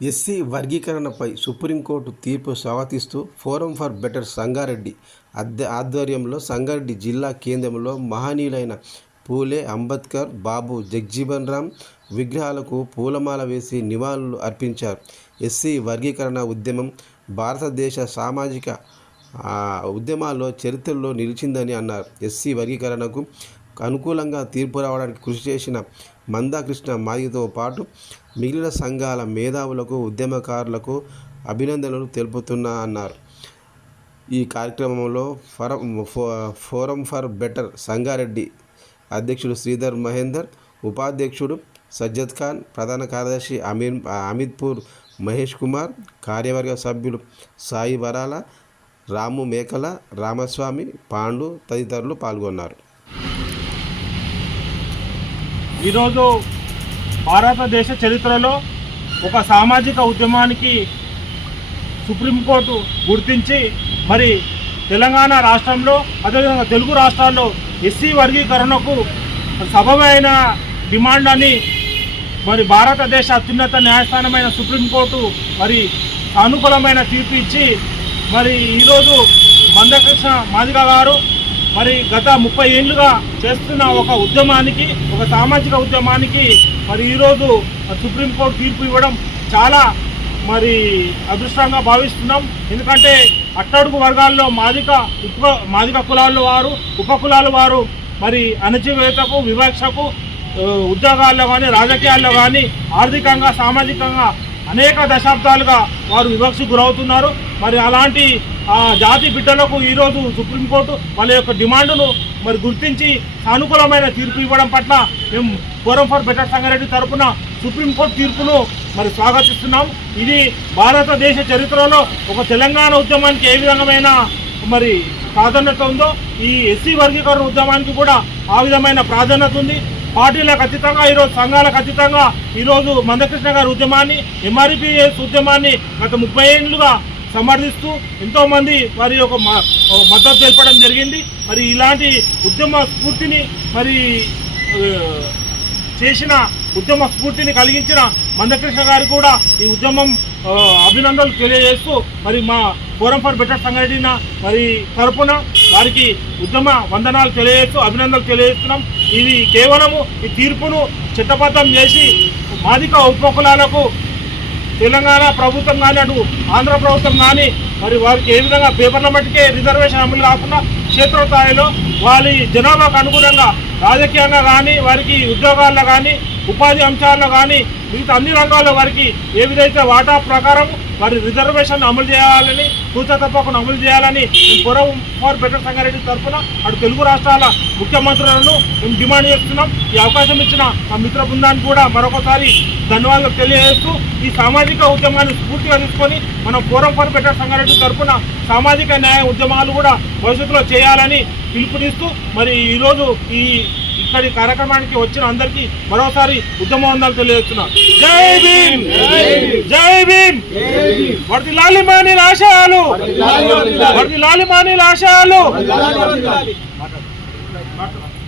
SC వర్గీకరణపై supreme court తీర్పు స్వాగతిస్తూ forum for better Sangareddy ఆధ్వర్యంలో సంగారెడ్డి జిల్లా కేంద్రంలో మహనీయులైన పూలే అంబేద్కర్, బాబు జగజీవన్ రామ్ విగ్రహాలకు పూలమాల వేసి నివాళులు అర్పించారు. ఎస్సీ వర్గీకరణ ఉద్యమం భారతదేశ సామాజిక ఉద్యమాల్లో చరిత్రలో నిలిచిందని అన్నారు. ఎస్సీ వర్గీకరణకు అనుకూలంగా తీర్పు రావడానికి కృషి చేసిన మందాకృష్ణ మాదిగతో పాటు మిగిలిన సంఘాల మేధావులకు, ఉద్యమకారులకు అభినందనలు తెలుపుతున్నా అన్నారు. ఈ కార్యక్రమంలో ఫోరం ఫర్ బెటర్ సంగారెడ్డి అధ్యక్షుడు శ్రీధర్ మహేందర్, ఉపాధ్యక్షుడు సజ్జద్ ఖాన్, ప్రధాన కార్యదర్శి అమిత్పూర్ మహేష్ కుమార్, కార్యవర్గ సభ్యులు సాయి వరాల, రాము మేకల, రామస్వామి, పాండు తదితరులు పాల్గొన్నారు. ఈరోజు భారతదేశ చరిత్రలో ఒక సామాజిక ఉద్యమానికి సుప్రీంకోర్టు గుర్తించి మరి తెలంగాణ రాష్ట్రంలో అదేవిధంగా తెలుగు రాష్ట్రాల్లో ఎస్సీ వర్గీకరణకు సబబైన డిమాండ్ అని మరి భారతదేశ అత్యున్నత న్యాయస్థానమైన సుప్రీంకోర్టు మరి సానుకూలమైన తీర్పు ఇచ్చి మరి ఈరోజు మందకృష్ణ మాదిగ గారు మరి గత 30 ఏళ్ళుగా చేస్తున్న ఒక ఉద్యమానికి, ఒక సామాజిక ఉద్యమానికి మరి ఈరోజు సుప్రీంకోర్టు తీర్పు ఇవ్వడం చాలా మరి అదృష్టంగా భావిస్తున్నాం. ఎందుకంటే అట్టడుగు వర్గాల్లో మాదిగ కులాల వారు, ఉపకులాల వారు మరి అణచివేతకు, వివక్షకు, ఉద్యోగాల్లో కానీ, రాజకీయాల్లో కానీ, ఆర్థికంగా, సామాజికంగా అనేక దశాబ్దాలుగా వారు వివక్షకు గురవుతున్నారు. మరి అలాంటి జాతి బిడ్డలకు ఈరోజు సుప్రీంకోర్టు వాళ్ళ యొక్క డిమాండ్ను మరి గుర్తించి సానుకూలమైన తీర్పు ఇవ్వడం పట్ల మేము ఫోరం ఫర్ బెటర్ సంగారెడ్డి తరఫున సుప్రీంకోర్టు తీర్పును మరి స్వాగతిస్తున్నాం. ఇది భారతదేశ చరిత్రలో ఒక తెలంగాణ ఉద్యమానికి ఏ విధమైన మరి ప్రాధాన్యత ఉందో ఈ ఎస్సీ వర్గీకరణ ఉద్యమానికి కూడా ఆ విధమైన ప్రాధాన్యత ఉంది. పార్టీలకు అతీతంగా, ఈరోజు సంఘాలకు అతీతంగా ఈరోజు మందకృష్ణ గారి ఉద్యమాన్ని, ఎంఆర్పిఎస్ ఉద్యమాన్ని గత 30 ఏళ్ళుగా సమర్థిస్తూ ఎంతోమంది వారి యొక్క మద్దతు తెలపడం జరిగింది. మరి ఇలాంటి ఉద్యమ స్ఫూర్తిని మరి చేసిన, ఉద్యమ స్ఫూర్తిని కలిగించిన మందకృష్ణ గారు కూడా ఈ ఉద్యమం అభినందనలు తెలియజేస్తూ మరి మా ఫోరం ఫర్ బెటర్ సంగారెడ్డి మరి తరపున వారికి ఉద్యమ వందనాలు తెలియజేస్తూ అభినందనలు తెలియజేస్తున్నాం. ఇది కేవలము ఈ తీర్పును చట్టబద్ధం చేసి మాదిక ఉపకులాలకు తెలంగాణ ప్రభుత్వం కానీ, అటు ఆంధ్ర ప్రభుత్వం కానీ మరి వారికి ఏ విధంగా పేపర్ల మట్టుకే రిజర్వేషన్ అమలు కాకుండా క్షేత్రస్థాయిలో వారి జనాభాకు అనుగుణంగా రాజకీయంగా కానీ, వారికి ఉద్యోగాల్లో కానీ, ఉపాధి అంశాల్లో కానీ, మిగతా అన్ని రంగాల్లో వారికి ఏ విధైతే వాటా ప్రకారం వారి రిజర్వేషన్ అమలు చేయాలని, తూచా తప్పకుండా అమలు చేయాలని మేము ఫోరం ఫర్ బెటర్ సంగారెడ్డి తరఫున అటు తెలుగు రాష్ట్రాల ముఖ్యమంత్రులను మేము డిమాండ్ చేస్తున్నాం. ఈ అవకాశం ఇచ్చిన మా మిత్ర బృందానికి కూడా మరొకసారి ధన్యవాదాలు తెలియజేస్తూ ఈ సామాజిక ఉద్యమాన్ని స్ఫూర్తిగా తీసుకొని మనం ఫోరం ఫర్ బెటర్ సంగారెడ్డి తరఫున సామాజిక న్యాయ ఉద్యమాలు కూడా భవిష్యత్తులో చేయాలని పిలుపునిస్తూ మరి ఈరోజు ఇక్కడి కార్యక్రమానికి వచ్చిన అందరికీ మరోసారి ఉద్యమ వందనాలు తెలియజేస్తున్నాం. జై భీమ్, జై భీమ్. వర్ధిల్లాలి మానీల ఆశయాలు, వర్ధిల్లాలి మానీల ఆశయాలు.